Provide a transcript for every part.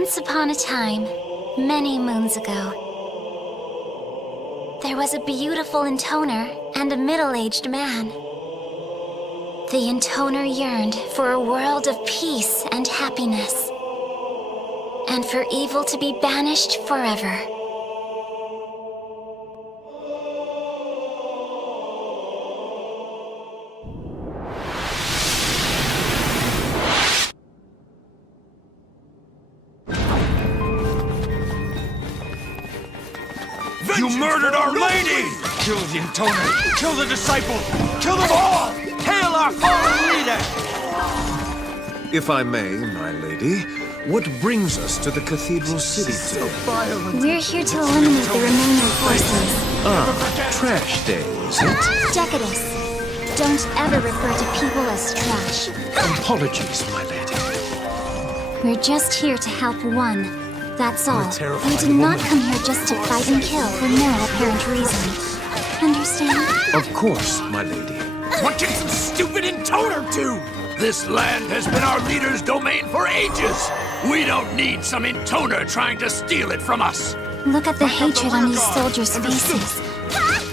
Once upon a time, many moons ago, there was a beautiful intoner and a middle-aged man. The intoner yearned for a world of peace and happiness, and for evil to be banished forever. You murdered our lady! Kill the intoner! Kill the disciple! Kill them all! Hail our fallen leader! If I may, my lady, what brings us to the cathedral city today? We're here to eliminate the remaining forces. Trash day, is it? Decadus, don't ever refer to people as trash. Apologies, my lady. We're just here to help one. That's all. We did not come here just to fight and kill for no apparent reason. Understand? Of course, my lady. What can some stupid intoner do? This land has been our leader's domain for ages. We don't need some intoner trying to steal it from us. Look at the hatred on these soldiers' faces.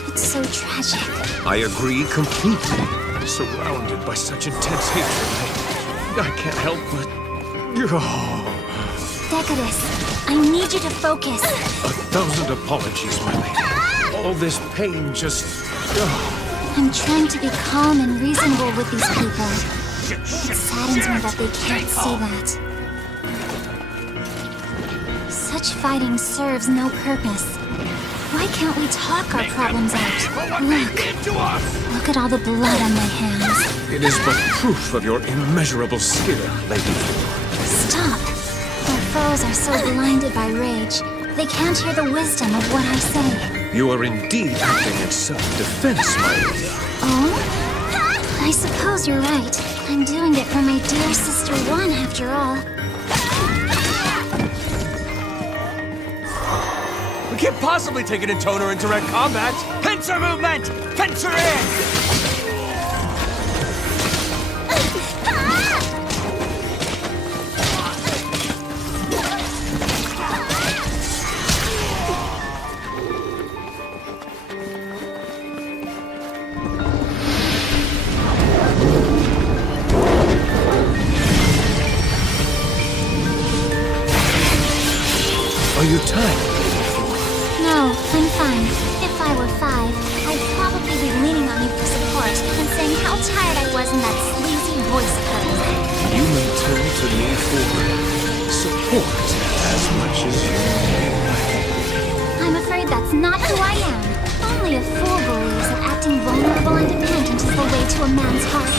It's so tragic. I agree completely. Surrounded by such intense hatred, I can't help but... Decadus, I need you to focus. 1,000 apologies, my lady. All this pain just... I'm trying to be calm and reasonable with these people. It saddens me that they can't see that. Such fighting serves no purpose. Why can't we talk our problems out? Look at all the blood on my hands. It is but proof of your immeasurable skill, lady. Stop! Our foes are so blinded by rage, they can't hear the wisdom of what I say. You are indeed acting in self-defense, my lady. Oh? I suppose you're right. I'm doing it for my dear Sister One, after all. We can't possibly take an intoner in direct combat. Pincer movement! Pincer in! Are you tired? No, I'm fine. If I were 5, I'd probably be leaning on you for support and saying how tired I was in that sleazy voice of hers. You may turn to me for support as much as you need. I'm afraid that's not who I am. Only a fool believes that acting vulnerable and dependent is the way to a man's heart.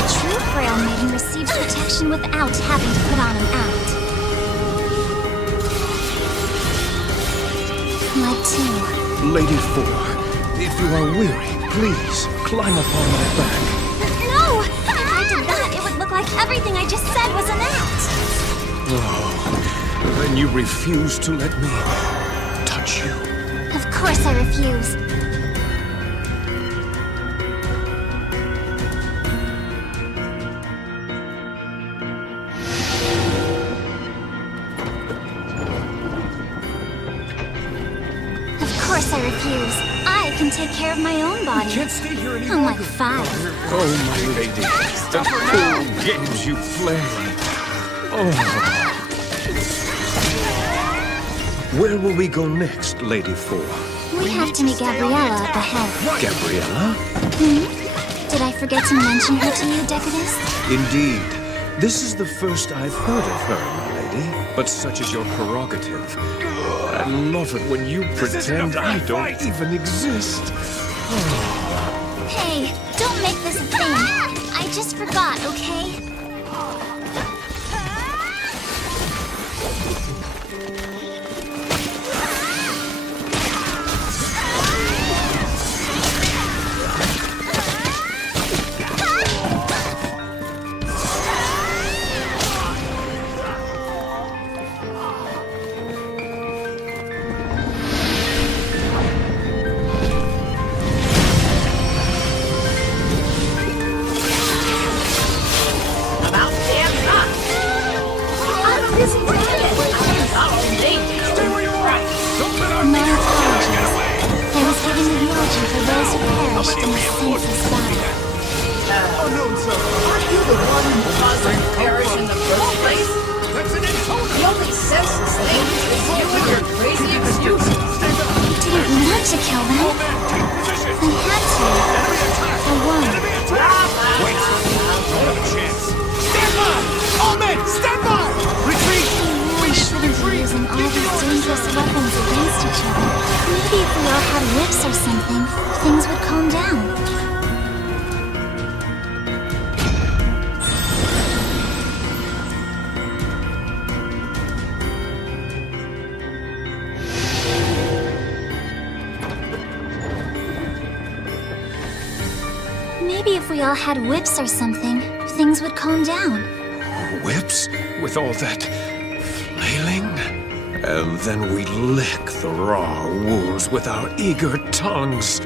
A true frail maiden receives protection without having to put on an act. Like two. Lady 4, if you are weary, please climb upon my back. No! If I did that, it would look like everything I just said was an act. Oh, then you refuse to let me touch you. Of course I refuse. Of course I refuse. I can take care of my own body. Can't stay here any Unlike longer. 5. Oh, my lady, the cruel games you play. Oh. Where will we go next, Lady 4? We have to meet Gabriella at the head. Gabriella? Did I forget to mention her to you, Decadus? Indeed. This is the first I've heard of her, my lady. But such is your prerogative. I love it when you pretend I don't even exist. Hey, don't make this a thing. I just forgot, okay? vanished in a senseless battle. Unknown, sir. Aren't you the one who caused him to perish in the first place? That's an intoner! The only senseless thing is you and your crazy excuses. I didn't want to kill them. All men, take position! I had to. Enemy attack! I won. Enemy attack! Wait, don't have a chance. Stand by! All men, stand by! Retreat! We shouldn't be using all these dangerous weapons against each other. Maybe if we all had whips or something, things would calm down. Maybe if we all had whips or something, things would calm down. Whips? With all that flailing? And then we lick the raw wounds with our eager tongues.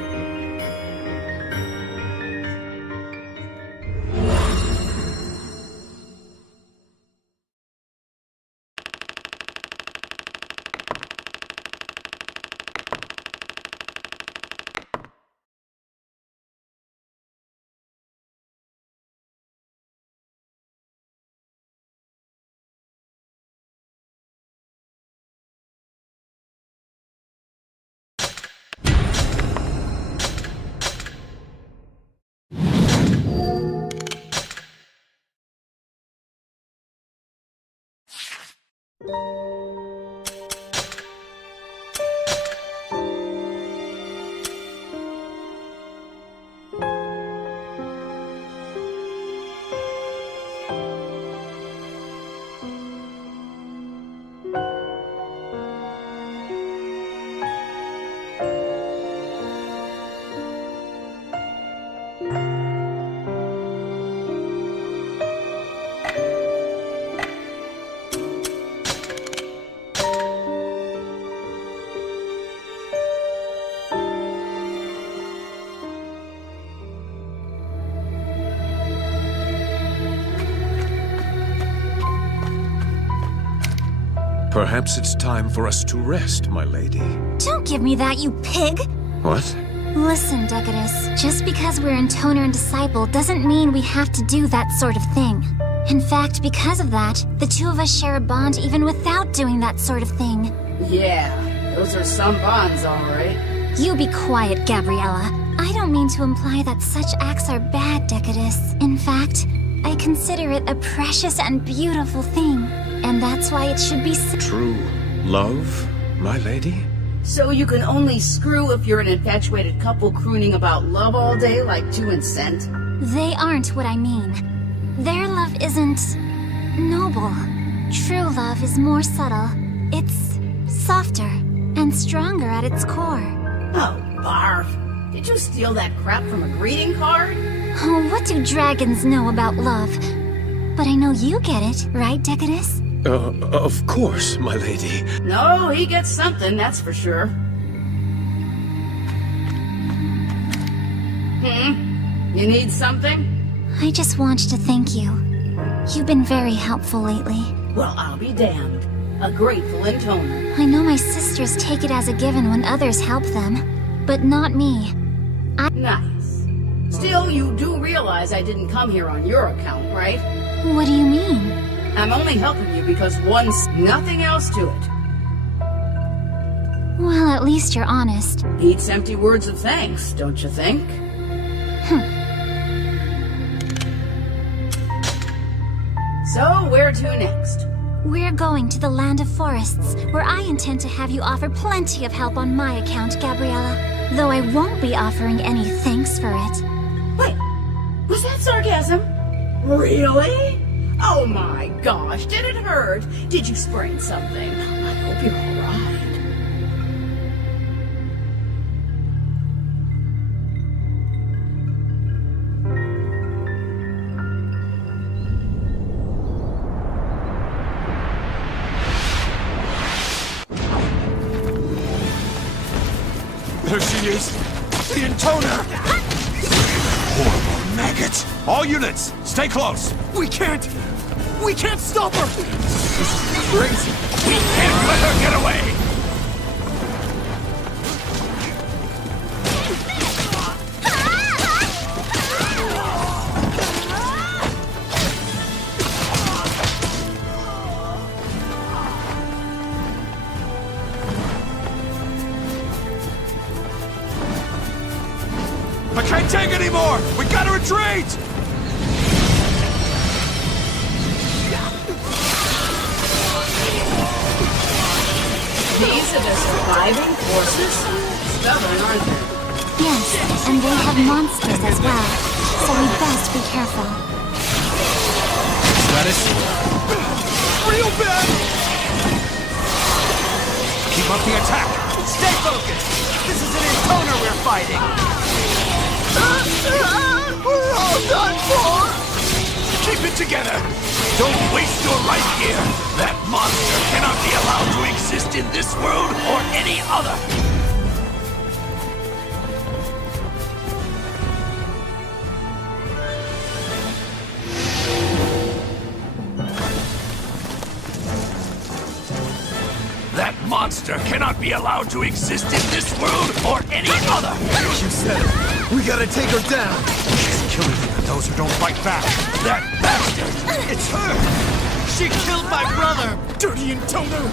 Perhaps it's time for us to rest, my lady. Don't give me that, you pig! What? Listen, Decadus, just because we're Intoner and Disciple doesn't mean we have to do that sort of thing. In fact, because of that, the two of us share a bond even without doing that sort of thing. Yeah, those are some bonds, all right. You be quiet, Gabriella. I don't mean to imply that such acts are bad, Decadus. In fact, I consider it a precious and beautiful thing. And that's why it should be True love, my lady? So you can only screw if you're an infatuated couple crooning about love all day like 2 and Cent? They aren't what I mean. Their love isn't noble. True love is more subtle. It's softer and stronger at its core. Oh, barf. Did you steal that crap from a greeting card? Oh, what do dragons know about love? But I know you get it, right, Decadus? Of course, my lady. No, he gets something, that's for sure. You need something? I just wanted to thank you. You've been very helpful lately. Well, I'll be damned. A grateful Intoner. I know my sisters take it as a given when others help them, but not me. Nice. Still, you do realize I didn't come here on your account, right? What do you mean? I'm only helping you because one's nothing else to it. Well, at least you're honest. Beats empty words of thanks, don't you think? So, where to next? We're going to the Land of Forests, where I intend to have you offer plenty of help on my account, Gabriella. Though I won't be offering any thanks for it. Wait, was that sarcasm? Really? Oh my gosh, did it hurt? Did you sprain something? I hope you're alright. There she is! The Intoner! Horrible maggot! All units, stay close! We can't stop her! This is crazy! We can't let her get away! take anymore! We gotta retreat! These are the surviving forces? Stubborn, aren't they? Yes, and they have monsters as well, so we best be careful. That is real bad! Keep up the attack! Stay focused! This is an Intoner we're fighting! We're all done for! Keep it together! Don't waste your life here! That monster cannot be allowed to exist in this world or any other! That monster cannot be allowed to exist in this world or any other! You said it. We gotta take her down. She's killing even those who don't fight back! That bastard! It's her! She killed my brother! Dirty Intoner!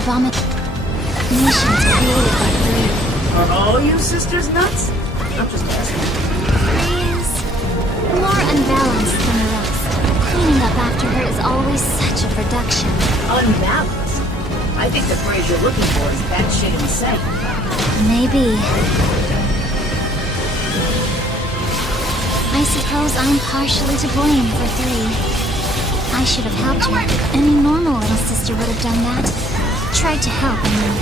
Abominations created by greed. Are all you sisters nuts? I'm just asking. Is more unbalanced than the rest. Cleaning up after her is always such a production. Unbalanced? I think the phrase you're looking for is batshit insane. Maybe. I suppose I'm partially to blame for 3. I should have helped her. Any normal little sister would have done that. Tried to help, I mean.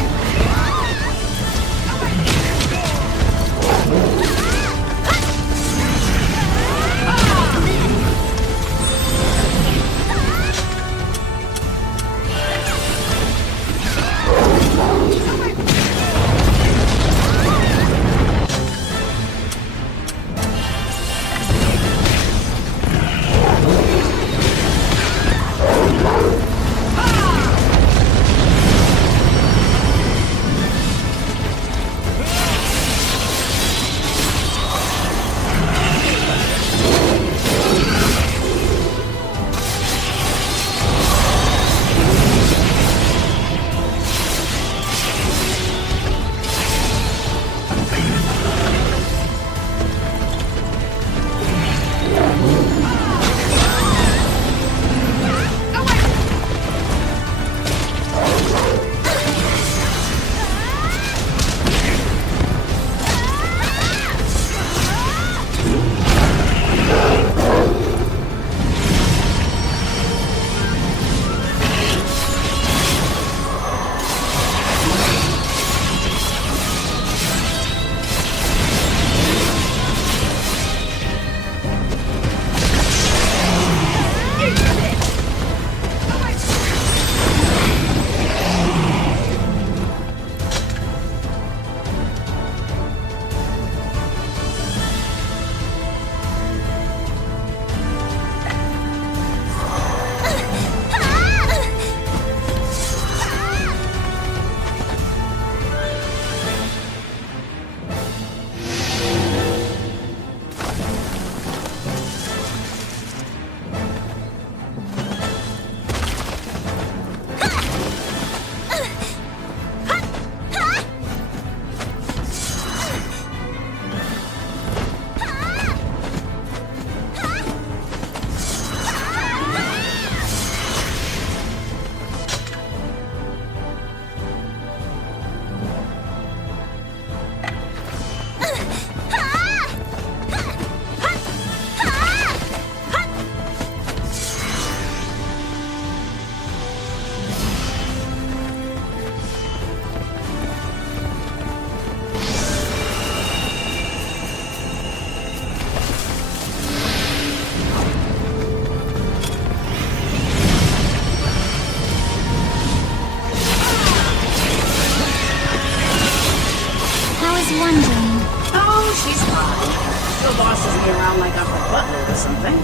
Oh, she's fine. The boss isn't around like I'm the butler or something.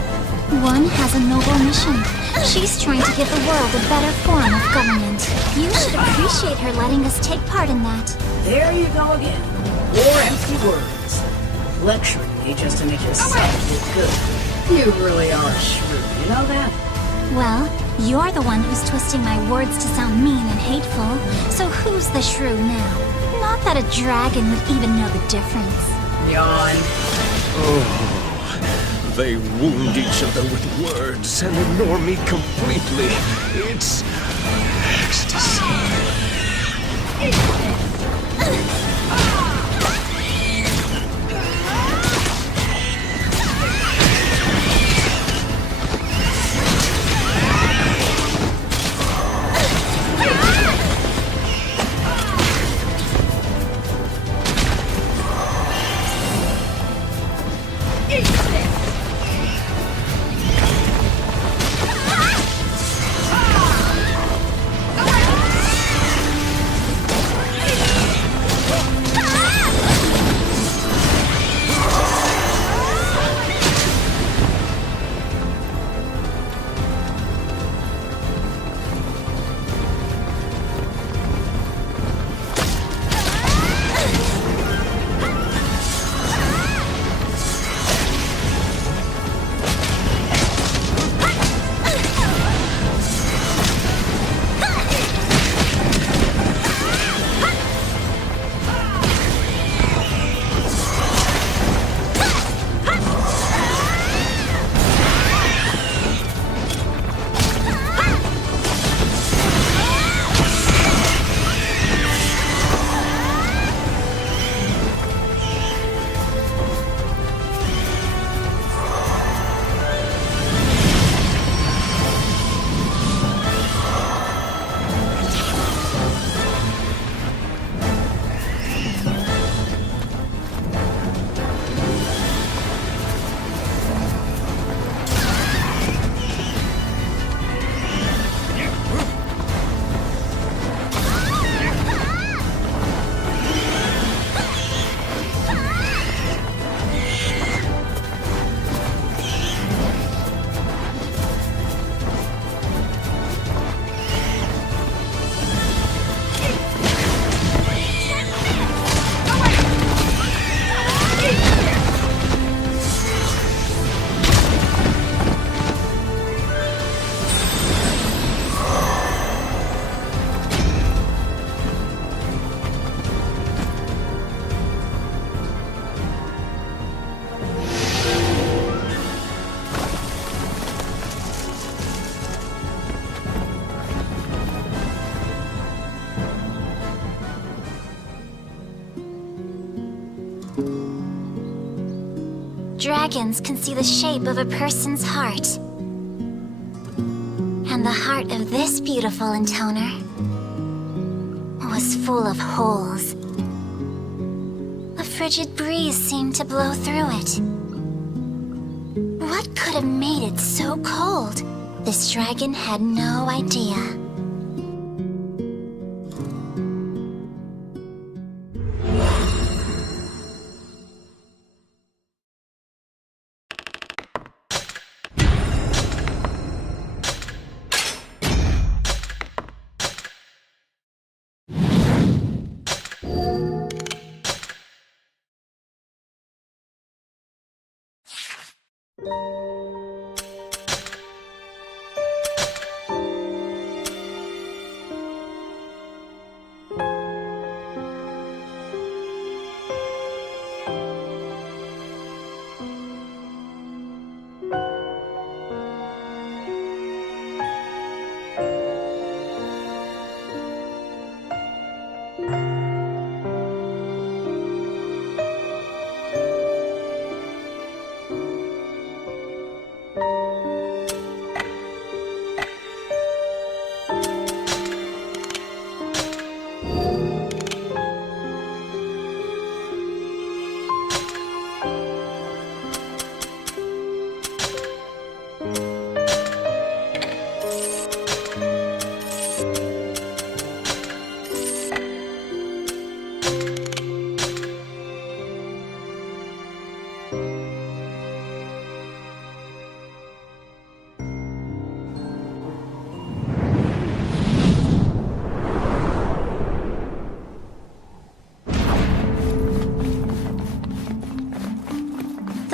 One has a noble mission. She's trying to give the world a better form of government. You should appreciate her letting us take part in that. There you go again. More empty words. Lecturing me just to make yourself look good. You really are a shrew, you know that? Well, you're the one who's twisting my words to sound mean and hateful. So who's the shrew now? Not that a dragon would even know the difference. Yawn. They wound each other with words and ignore me completely. It's ecstasy. Dragons can see the shape of a person's heart. And the heart of this beautiful intoner was full of holes. A frigid breeze seemed to blow through it. What could have made it so cold? This dragon had no idea.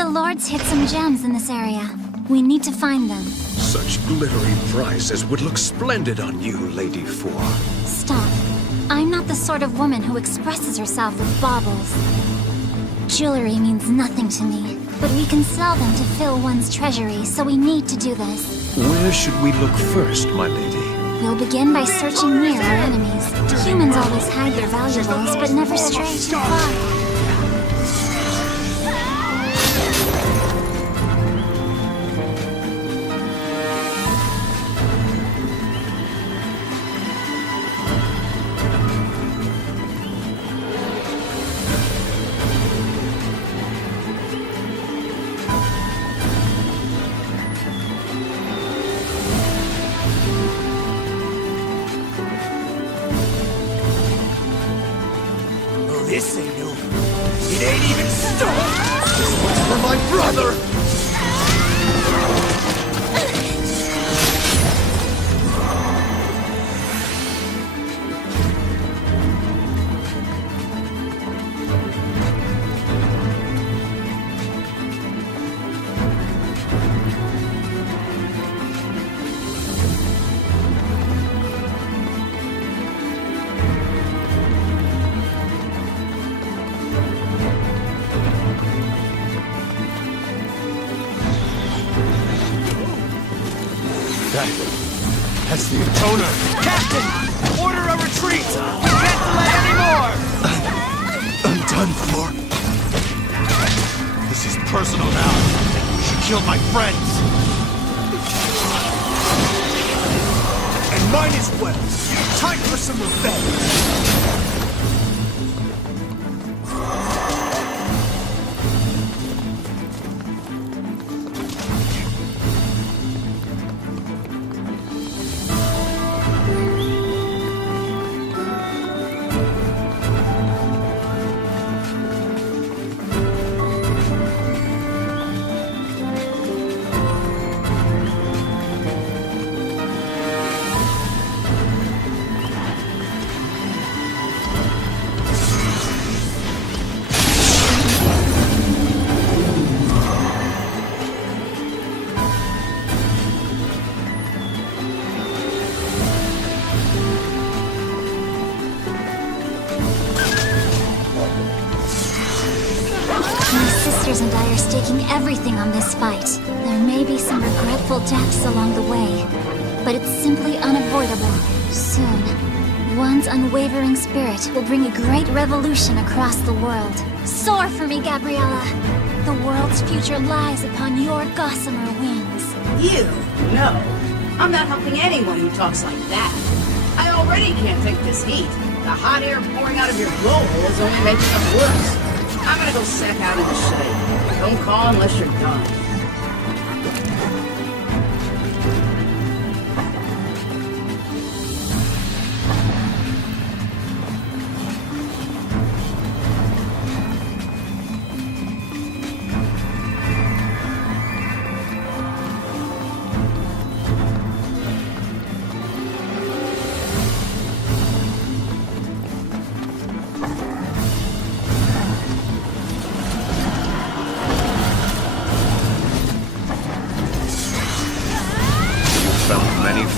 The Lords hid some gems in this area. We need to find them. Such glittering prizes would look splendid on you, Lady Four. Stop. I'm not the sort of woman who expresses herself with baubles. Jewelry means nothing to me, but we can sell them to fill one's treasury, so we need to do this. Where should we look first, my lady? We'll begin by searching near our enemies. Humans always hide their valuables, but never stray too far. This ain't over. It ain't even started. This one's for my brother! That's the Intoner. Captain! Order a retreat! We can't delay anymore! I'm done for. This is personal now. She killed my friends. And mine as well. Time for some revenge. And I are staking everything on this fight. There may be some regretful deaths along the way, but it's simply unavoidable. Soon, one's unwavering spirit will bring a great revolution across the world. Soar for me, Gabriella! The world's future lies upon your gossamer wings. You? No. I'm not helping anyone who talks like that. I already can't take this heat. The hot air pouring out of your blowhole is only making it worse. I'm gonna go sack out in the shade. Don't call unless you're done.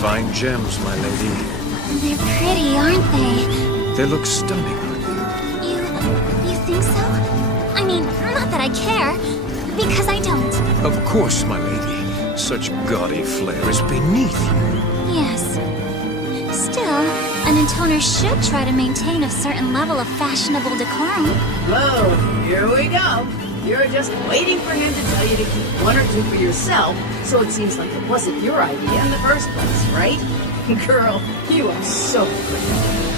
Fine gems, my lady. They're pretty, aren't they? They look stunning on you. You think so? I mean, not that I care, because I don't. Of course, my lady. Such gaudy flair is beneath you. Yes. Still, an Intoner should try to maintain a certain level of fashionable decorum. Whoa, here we go. You're just waiting for him to tell you to keep one or two for yourself, so it seems like it wasn't your idea in the first place, right? Girl, you are so pretty.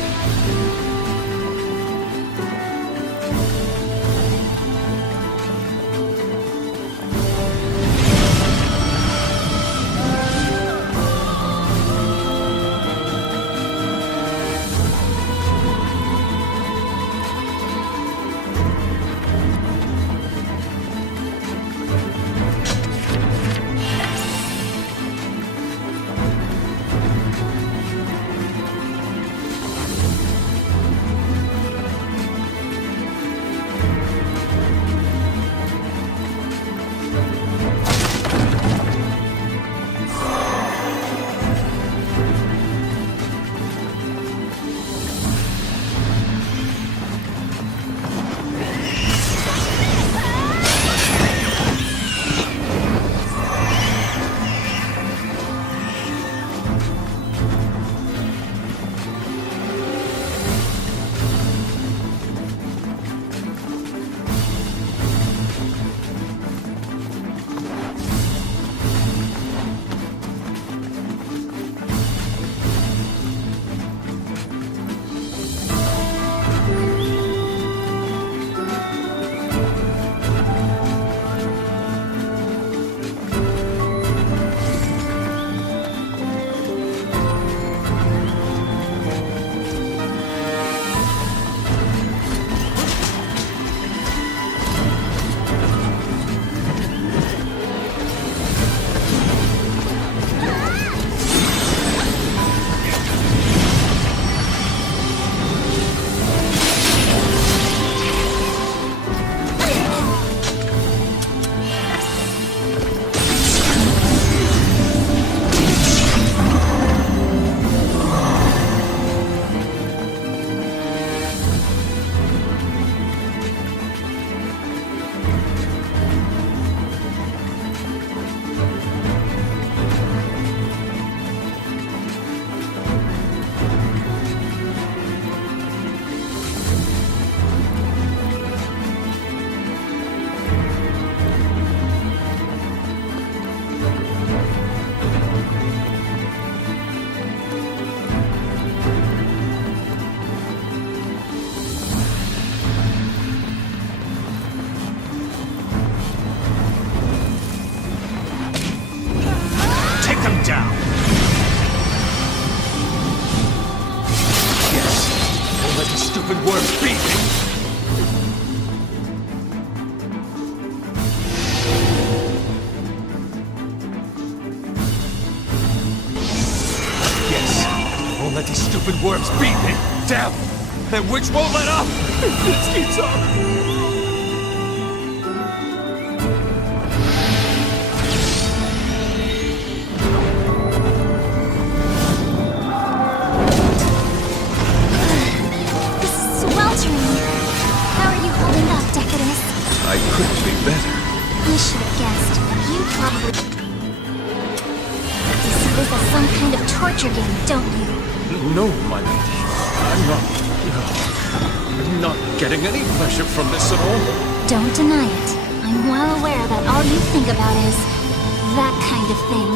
let these stupid worms beat me. Damn! That witch won't let up! It keeps up! I couldn't be better. I should have guessed. You probably... You see this as some kind of torture game, don't you? No, my lady. I'm not getting any pleasure from this at all. Don't deny it. I'm well aware that all you think about is... that kind of thing.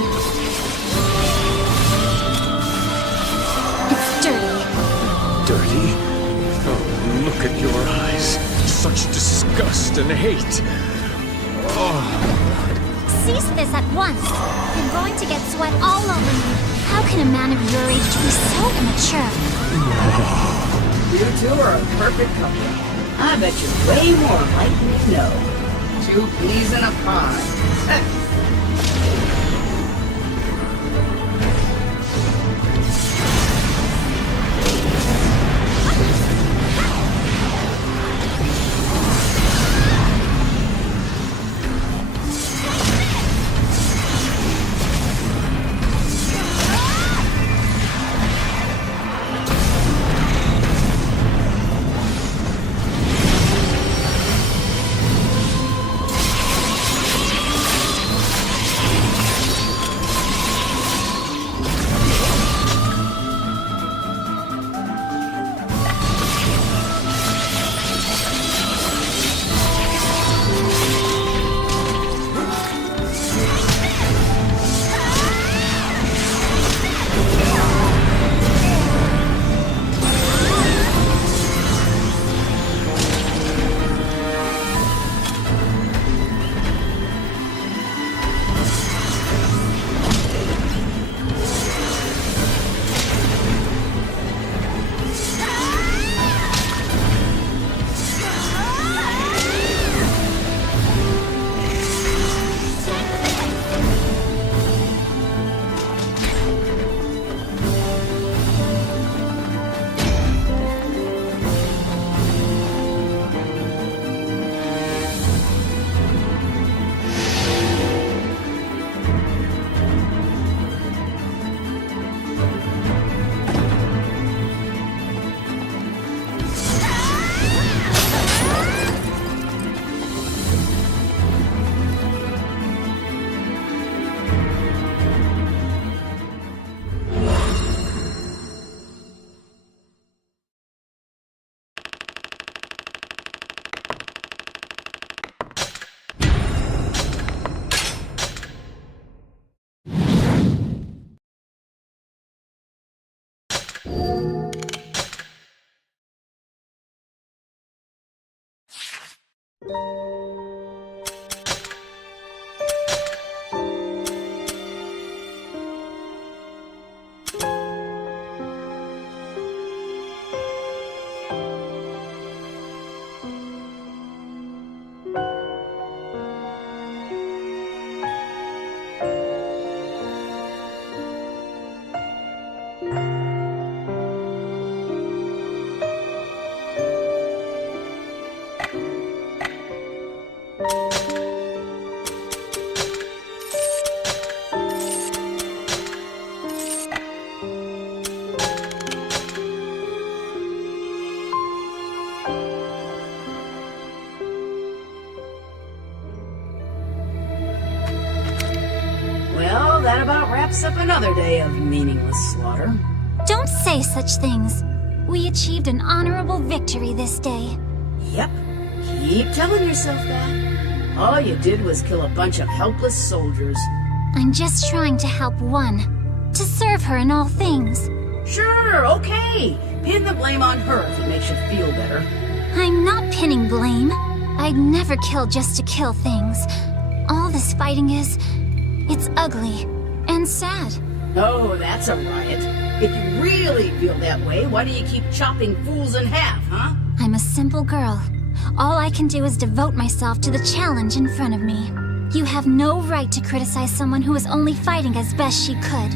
It's dirty. Dirty? Oh, look at your eyes. Such disgust and hate. Oh. Cease this at once. You're going to get sweat all over me. How can a man of your age be so immature? You two are a perfect couple. I bet you're way more like you know. 2 peas in a pod. Well, that about wraps up another day of meaningless slaughter. Don't say such things. We achieved an honorable victory this day. Yep. Keep telling yourself that. All you did was kill a bunch of helpless soldiers. I'm just trying to help one. To serve her in all things. Sure, okay. Pin the blame on her if it makes you feel better. I'm not pinning blame. I'd never kill just to kill things. All this fighting is... it's ugly. And sad. Oh, that's a riot. If you really feel that way, why do you keep chopping fools in half, huh? I'm a simple girl. All I can do is devote myself to the challenge in front of me. You have no right to criticize someone who is only fighting as best she could.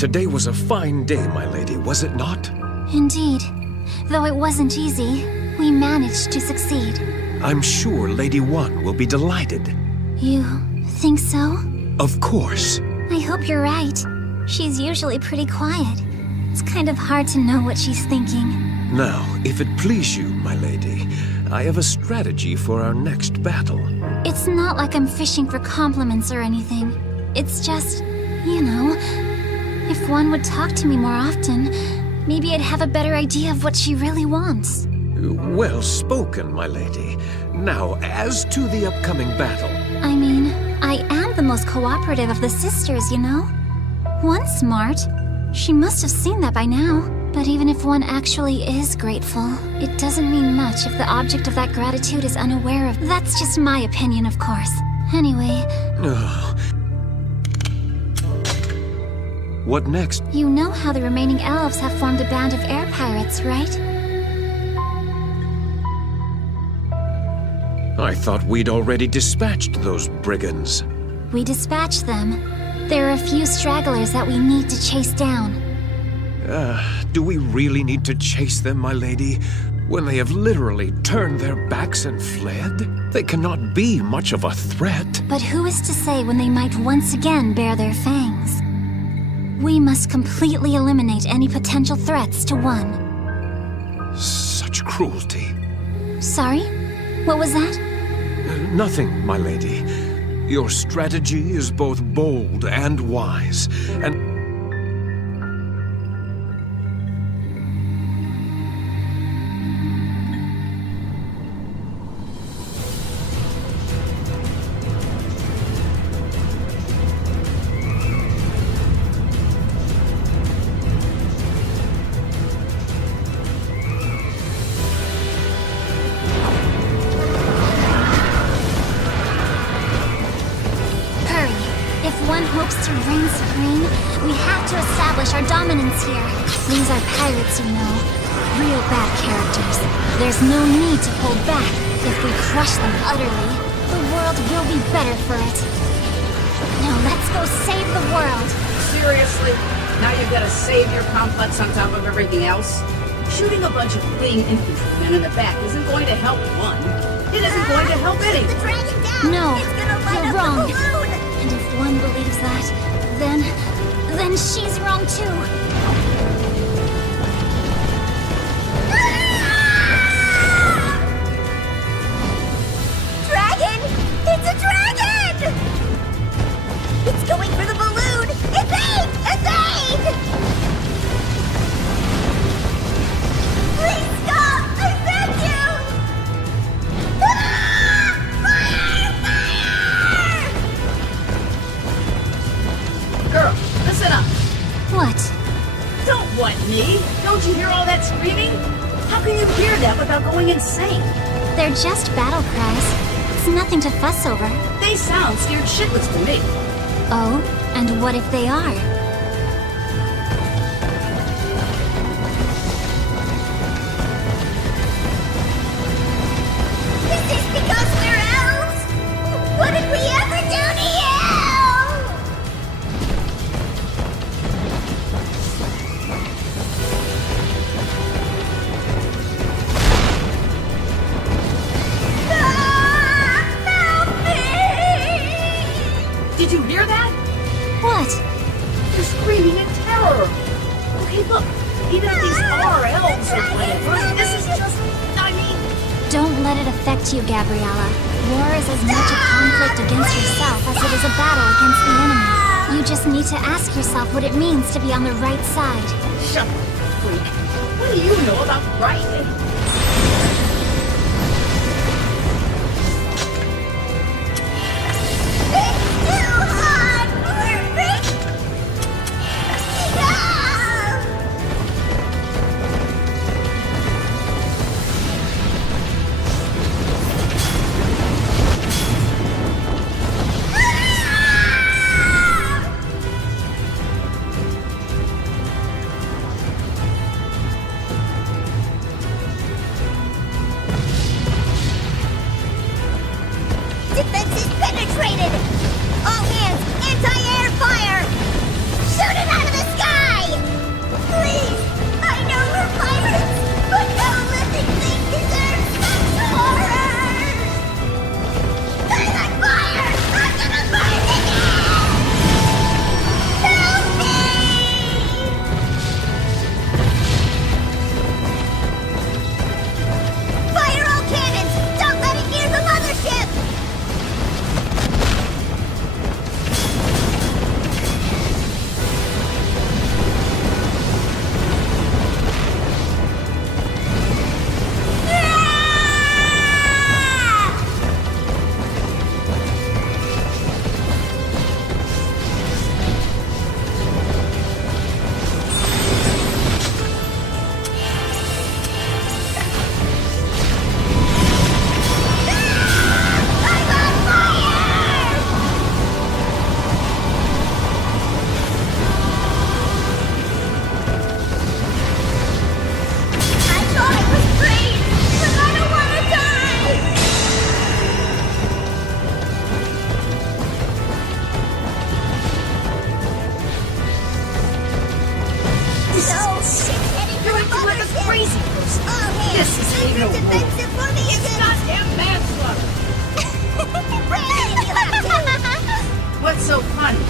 Today was a fine day, my lady, was it not? Indeed. Though it wasn't easy, we managed to succeed. I'm sure Lady One will be delighted. You think so? Of course. I hope you're right. She's usually pretty quiet. It's kind of hard to know what she's thinking. Now, if it please you, my lady, I have a strategy for our next battle. It's not like I'm fishing for compliments or anything. It's just, you know, if one would talk to me more often, maybe I'd have a better idea of what she really wants. Well spoken, my lady. Now, as to the upcoming battle. I mean, I am the most cooperative of the sisters, you know? One's smart. She must have seen that by now. But even if one actually is grateful, it doesn't mean much if the object of that gratitude is unaware of. That's just my opinion, of course. Anyway, What next? you know how the remaining elves have formed a band of air pirates, right? I thought we'd already dispatched those brigands. We dispatched them. There are a few stragglers that we need to chase down. Do we really need to chase them, my lady? When they have literally turned their backs and fled? They cannot be much of a threat. But who is to say when they might once again bare their fangs? We must completely eliminate any potential threats to one. Such cruelty. Sorry? What was that? Nothing, my lady. Your strategy is both bold and wise, and... To reign supreme, we have to establish our dominance here. These are pirates, you know. Real bad characters. There's no need to hold back. If we crush them utterly, the world will be better for it. Now let's go save the world. Seriously? Now you've got a savior complex on top of everything else? Shooting a bunch of fleeing infantrymen in the back isn't going to help one. It isn't going to help anyone. The dragon down! No, you're wrong. And if one believes that, then she's wrong too. Dragon! It's a dragon! It's going for the balloon! Evade! Evade! Please stop! I beg you! Fire! Fire! Girl, listen up. What? Don't what, me? Don't you hear all that screaming? How can you hear that without going insane? They're just battle cries. It's nothing to fuss over. They sound scared shitless to me. Oh? And what if they are? Is this because we're elves? What did we ever do to you? Did you hear that? What? They're screaming in terror. Okay, look. Even if these are elves or whatever, this is just... I mean... Don't let it affect you, Gabriella. War is as much a conflict against yourself as it is a battle against the enemy. You just need to ask yourself what it means to be on the right side. Shut up, freak. What do you know about right? crazy person. This is even a war. It's goddamn manslaughter. What's so funny?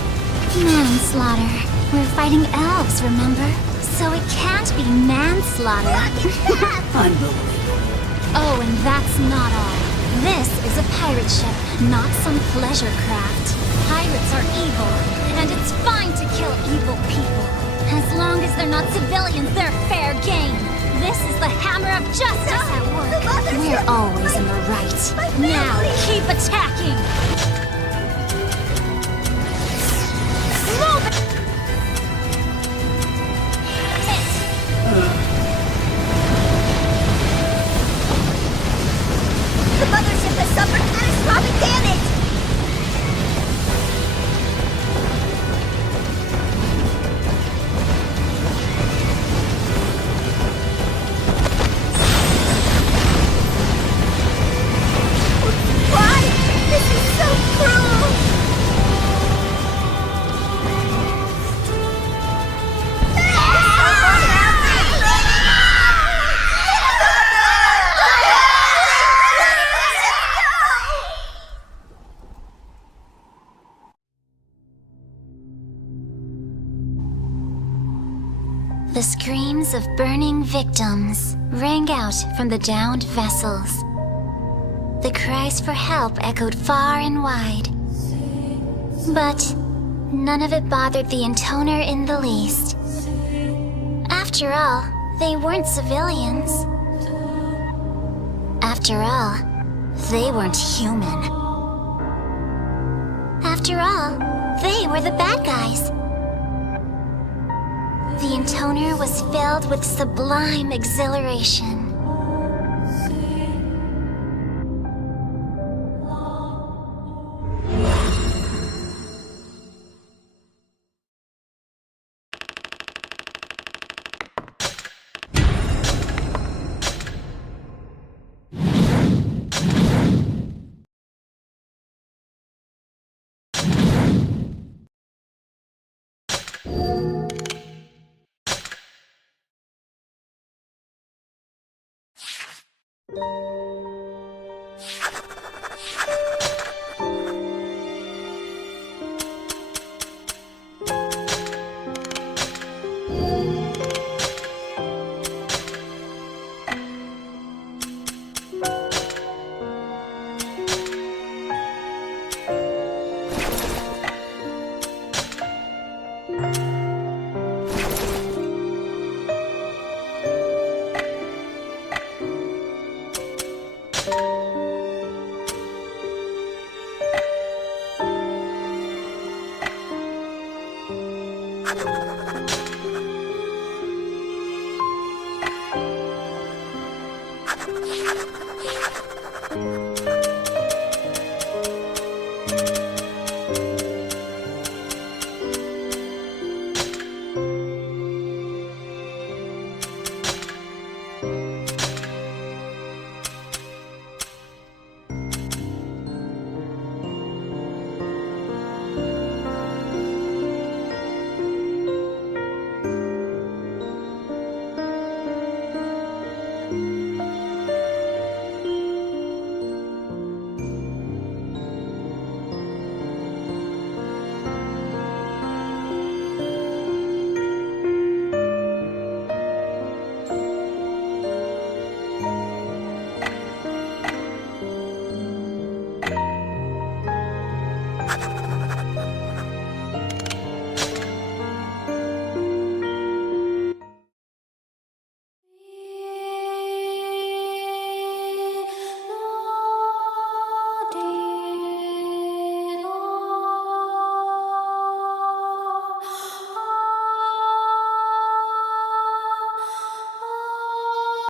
Manslaughter. We're fighting elves, remember? So it can't be manslaughter. Unbelievable. Oh, and that's not all. This is a pirate ship, not some pleasure craft. Pirates are evil, and it's fine to kill evil people. As long as they're not civilians, they're fair game. This is the hammer of justice at work. We're always in the right. Now, keep attacking! Move it! The mothership has suffered catastrophic damage! Why? This is so cruel! The screams of burning victims rang out from the downed vessels. The cries for help echoed far and wide. But none of it bothered the intoner in the least. After all, they weren't civilians. After all, they weren't human. After all, they were the bad guys. The intoner was filled with sublime exhilaration.